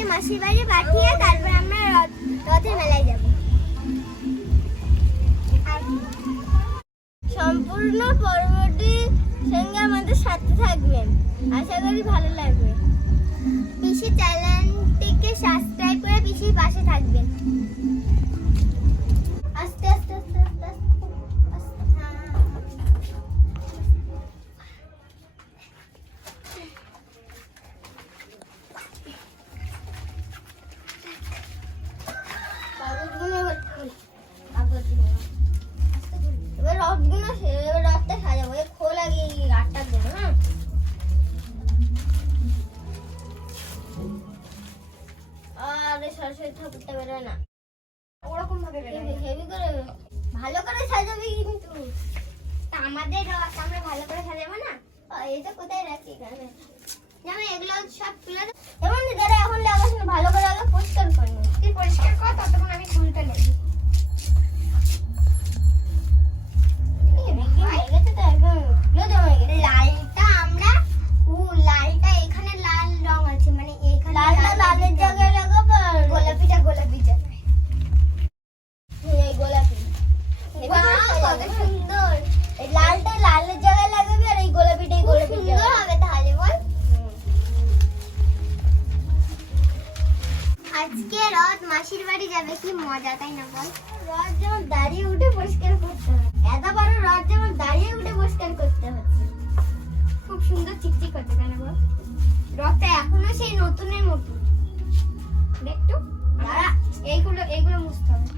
রথকে মাসির বাড়ি পাঠিয়ে তারপর আমরা রথ রথের মেলায় যাব। সম্পূর্ণ পর্বটি সঙ্গে আমাদের সাথে থাকবেন। আশা করি ভালো লাগবে। পিসি চ্যানেলটিকে সাবস্ক্রাইব করে পিসির পাশে থাকবেন। ঠাকুরটা বেরোয় না। ওরকম ভাবে হেভি করে ভালো করে সাজাবি কিন্তু। তা আমাদের আমরা ভালো করে সাজাবো না? এটা কোথায় রাখি এখানে? যেমন এগুলো সব তুলে দাও। যেমন এখন লাগাস না ভালো করে আগে পরিষ্কার করে তুই পরিষ্কার কর ততক্ষণ আমি ফুলটা নেব। লালটা আমরা ও লালটা এখানে লাল রং আছে মানে এখানে লালটা গোলাপি জায়গায়। এই গোলাপি। কত সুন্দর। এই লালটা লালের জায়গায় লাগাবি আর এই গোলাপিটা এই গোলাপি সুন্দর হবে তাহলে বল। আজকে রথ মাসির বাড়ি যাবে কি মজা তাই না বল? রথ যেমন দাঁড়িয়ে উঠে পরিষ্কার করতে এত বড় রথ যেমন দাঁড়িয়ে উঠে পরিষ্কার করতে হচ্ছে। খুব সুন্দর চিকচিক বল। রথটা এখনও সেই নতুনের মতো। এইগুলো এইগুলো মুছতে হবে।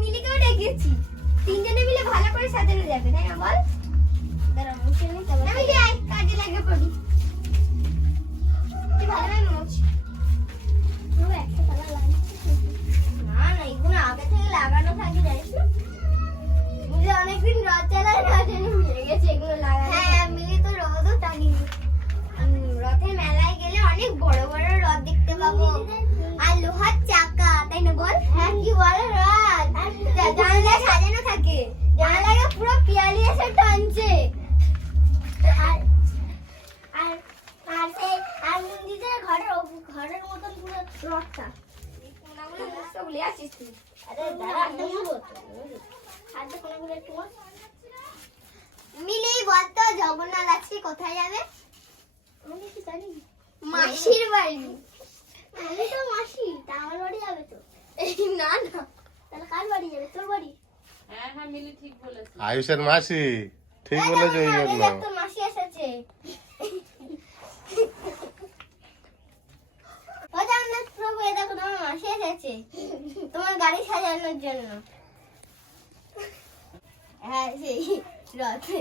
মিলিকেও ডেকেছি। তিনজনে মিলে ভালো করে সাজানো যাবে তাই না বল? দাঁড়া মুছে নিই তারপর আমি যাই কাজে লাগে পড়ি। তুই ভালোভাবে মোছ। ও একটা পালা লাগছে না না এগুলো আগে থেকে লাগানো থাকে জানিস না অনেকদিন রথ চালায় না জানি মিলে গেছে এগুলো লাগানো। হ্যাঁ মিলে তো রথও টানি রথের মেলায় গেলে অনেক বড় বড় রথ দেখতে পাবো। আর লোহার চাকা তাই না বল হ্যাঁ কি বড় রথ জা- জানলায় সাজানো থাকে জানলায় পুরো পিয়ালি এসে টানছে আর আর আর সেই আর মন্দিরের ঘরের ওপ- ঘরের মতন পুরো রথটা এই কোনাগুলো মুছতে ভুলে আছিস তুই আরে দাঁড়া একটা মুছবো তো, মুছবো। হাতে কোনাগুলো একটু মুছ। মিলেই বলতো জগন্নাথ আজকে কোথায় যাবে আমি কি জানি মাসির বাড়ি। আমি তো মাসি তা আমার বাড়ি যাবে তো। এই না না। তাহলে কার বাড়ি যাবে? তোর বাড়ি? হ্যাঁ হ্যাঁ মিলি ঠিক বলেছে। আয়ুষের মাসি ঠিক বলেছ এই জন্য। মাসি এসেছে। তোমার গাড়ি সাজানোর জন্য। হ্যাঁ সেই রথে।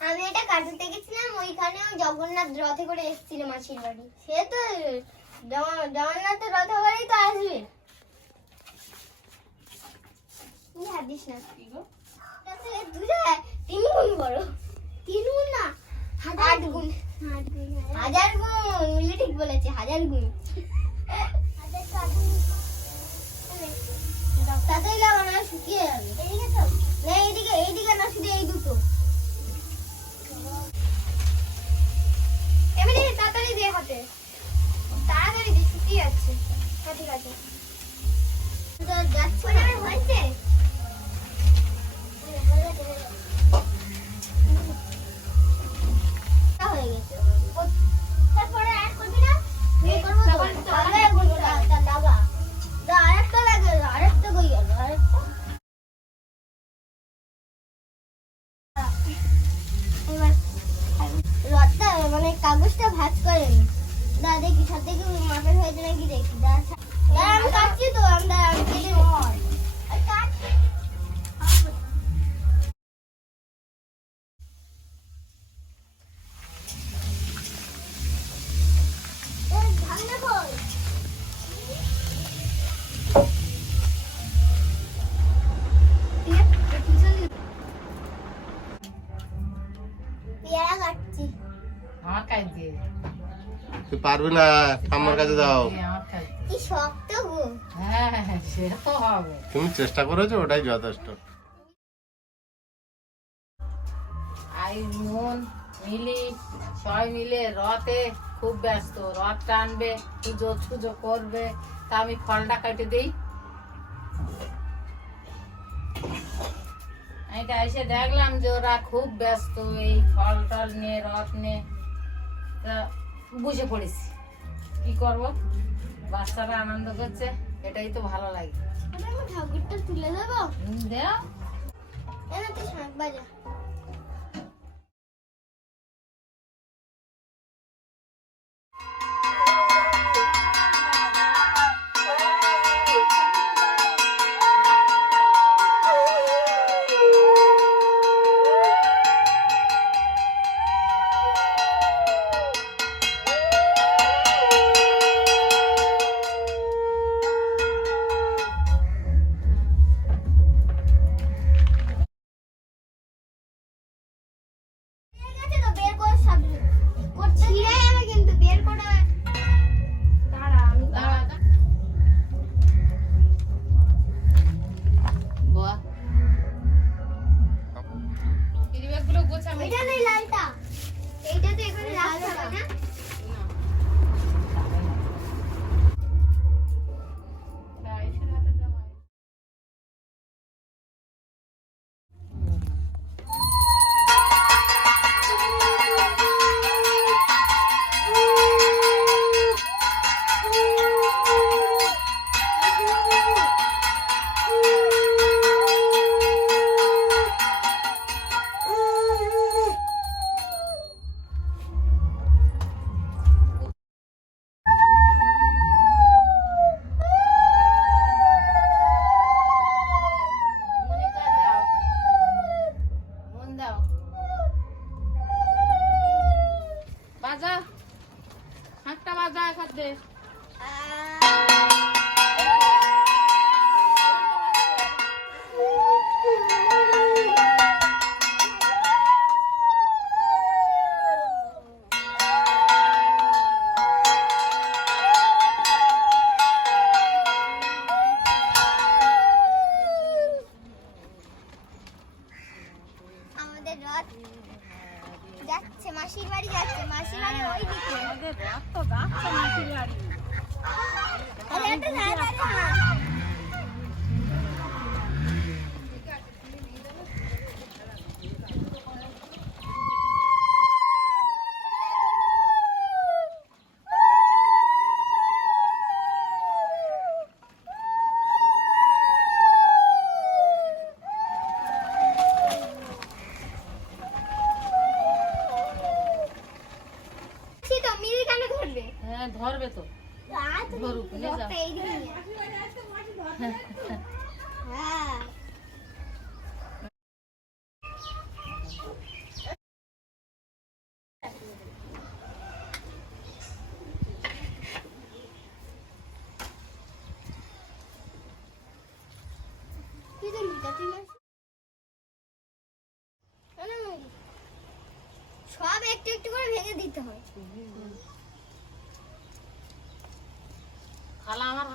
আমি এটা কাটাতে গেছিলাম ওইখানেও জগন্নাথ রথে করে এসেছিল মাসির বাড়ি। সে তো জগ- জগন্নাথের রথে করেই তো আসবে। কি হাদিস না? তিন গুণ বড় তিন গুণ না হাজার গুণ। হাজার গুণ মিলি ঠিক বলেছে হাজার গুণ। তাতেই লাগানো শুকিয়ে যাবে। এদিকে তো? না এইদিকে এইদিকে না শুধু এই দুটো। তাড়াতাড়ি দিয়ে হাতে। তাড়াতাড়ি দে শুকিয়ে যাচ্ছে। হ্যাঁ ঠিক আছে। তো যাচ্ছে হয়েছে? পারবি না আমার কাছে। দাও হ্যাঁ সে তো হবে। তুমি চেষ্টা করেছ ওটাই যথেষ্ট। মিলি সবাই মিলে রথে খুব ব্যস্ত। রথ টানবে পুজো সুজো করবে। তা আমি ফলটা কেটে দিই। এটা এসে দেখলাম যে ওরা খুব ব্যস্ত এই ফল টল নিয়ে রথ নিয়ে। তা বসে পড়েছি। কি করব? বাচ্চারা আনন্দ করছে এটাই তো ভালো লাগে। ঠাকুরটা তুলে দেবো? দেওয়া ক্যারিব্যাগগুলো গোছানো। এটা নেই এইটা তো এখানে না না, সব একটু একটু করে ভেঙে দিতে হয়। খালা আমার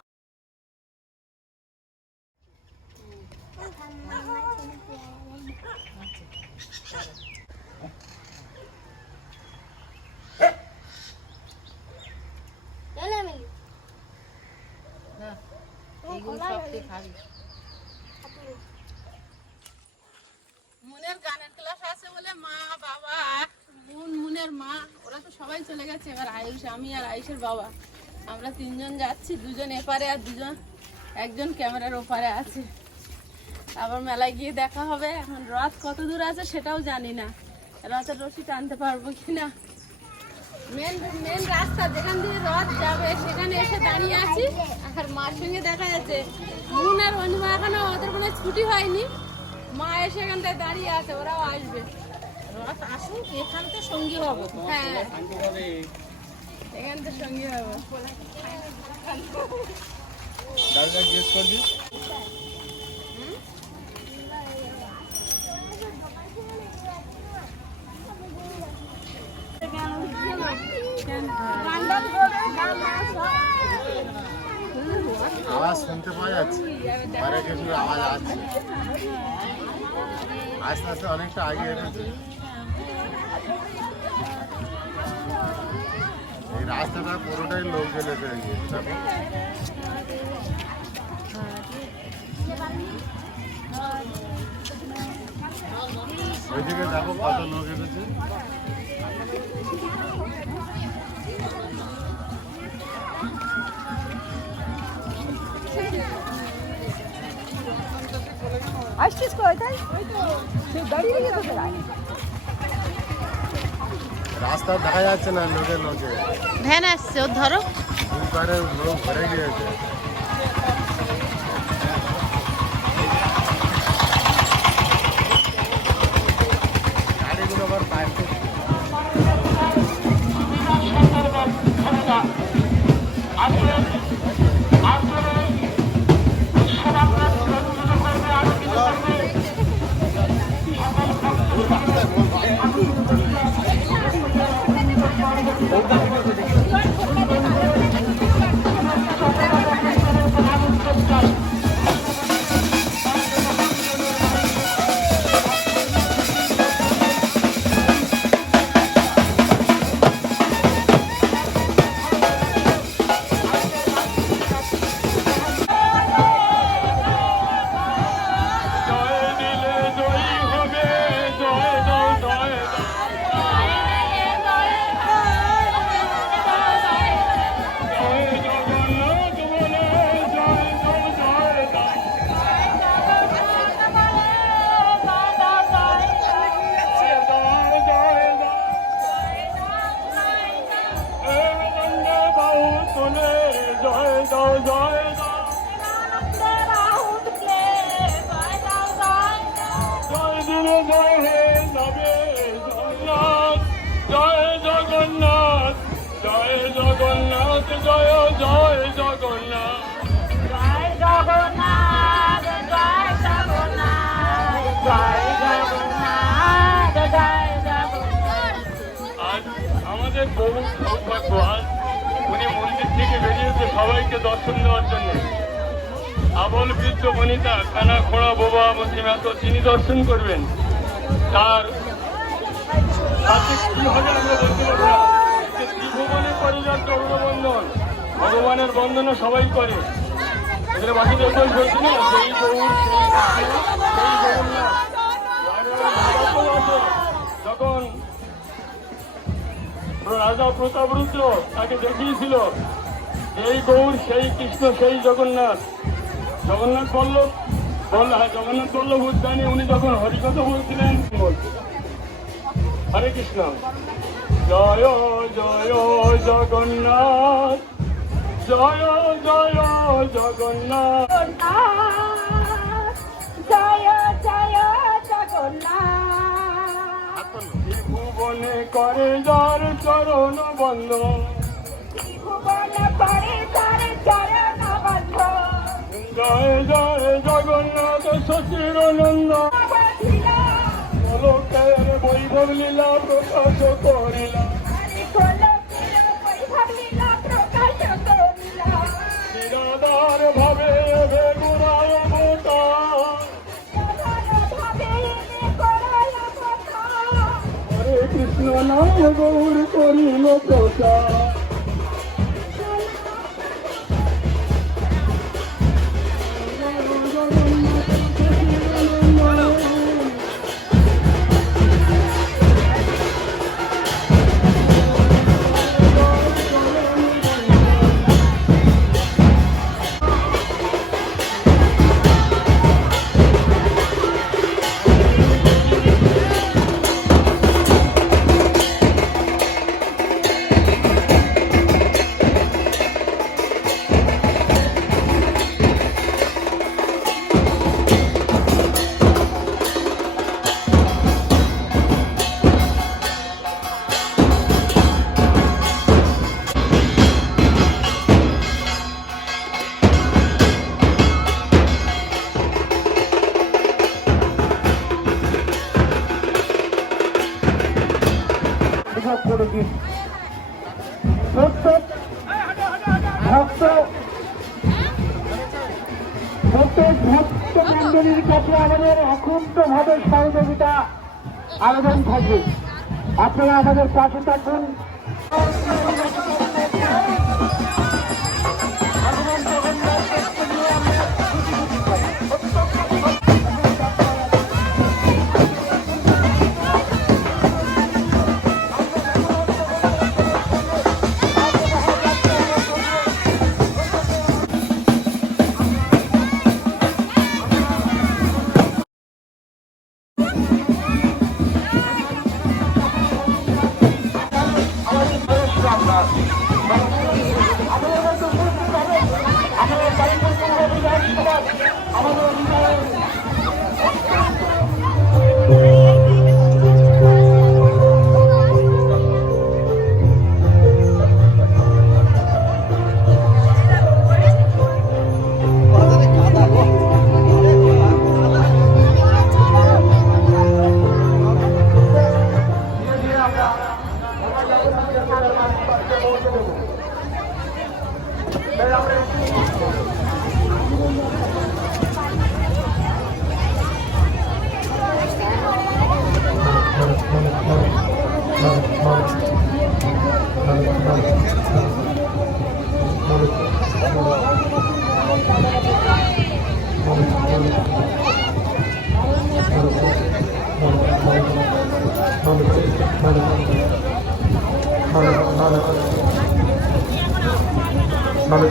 না, এইগুলো সব তুই খাবি। মুনের গানের ক্লাস আছে বলে মা বাবা বোন মুনের মা ওরা তো সবাই চলে গেছে, এবার আয়ুষ, আমি আর আয়ুষের বাবা। আমরা তিনজন যাচ্ছি, দুজন এপারে আর দুজন, একজন ক্যামেরার ওপারে আছে। আবার মেলায় গিয়ে দেখা হবে, এখন রথ কত দূর আছে সেটাও জানি না। রথের রশি টানতে পারব কিনা? মেন মেন রাস্তা, যেখান দিয়ে রথ যাবে, সেখানে এসে দাঁড়িয়ে আছি। আর মার সঙ্গে দেখা যাচ্ছে, মুন আর অনুমা এখনও ওদের কোনো ছুটি হয়নি। মা এসে এখানটায় দাঁড়িয়ে আছে, ওরাও আসবে। রথ আসুক এখান সঙ্গী হব হ্যাঁ। এখান তো সঙ্গী হব। দাদা জিজ্ঞেস করবি আওয়াজ শুনতে পাওয়া যাচ্ছে। বাইরে কিছু আওয়াজ আসছে। আস্তে আস্তে অনেকটা আগে এসেছে। রাস্তাটা পুরোটাই লোকজন এসে গিয়েছে। দেখো ওইদিকে দেখো কত লোক এসেছে। আসছিস কোথায়? তুই দাঁড়িয়ে গেছে কোথায়? রাস্তা দেখা যাচ্ছে না লোকে লোকে ভ্যান আসছে ওর ধরো। দুই পারে লোক ভরে গিয়েছে। গাড়িগুলো আবার 뭔가 생겼는데. আমাদের বহু সৌভাগ্য আজ উনি মন্দির থেকে বেরিয়েছে সবাইকে দর্শন দেওয়ার জন্য। আবল বৃদ্ধ বনিতা কানা খোড়া বোবা মসিমাত তিনি দর্শন করবেন। তার ভগবানের বন্দনা সবাই করে। বাকি যখন বলছি না সেই গৌর সেই কৃষ্ণ, রাজা প্রতাপ প্রতাপরুদ্র তাকে দেখিয়েছিল। এই গৌর সেই কৃষ্ণ সেই জগন্নাথ। জগন্নাথ বল্লভ বল হ্যাঁ জগন্নাথ বল্লভ উদ্যানে উনি যখন হরিকথা বলছিলেন হরে কৃষ্ণ। জয় জয় জগন্নাথ। জয় জয় জগন্নাথ। জয় জয় জগন্নাথ। ভুবনে করে যার চরণ বন্ধ। জয় জয় জগন্নাথ সচির নন্দ। লোকের বৈভব লীলা প্রকাশ করিলা। ভাবে হরে কৃষ্ণ নাম গৌর করিল প্রচার মন্ডলীর কাছে আমাদের অকুণ্ঠ ভাবে সহযোগিতা আবেদন থাকবে আপনারা আমাদের পাশে থাকুন। ভালো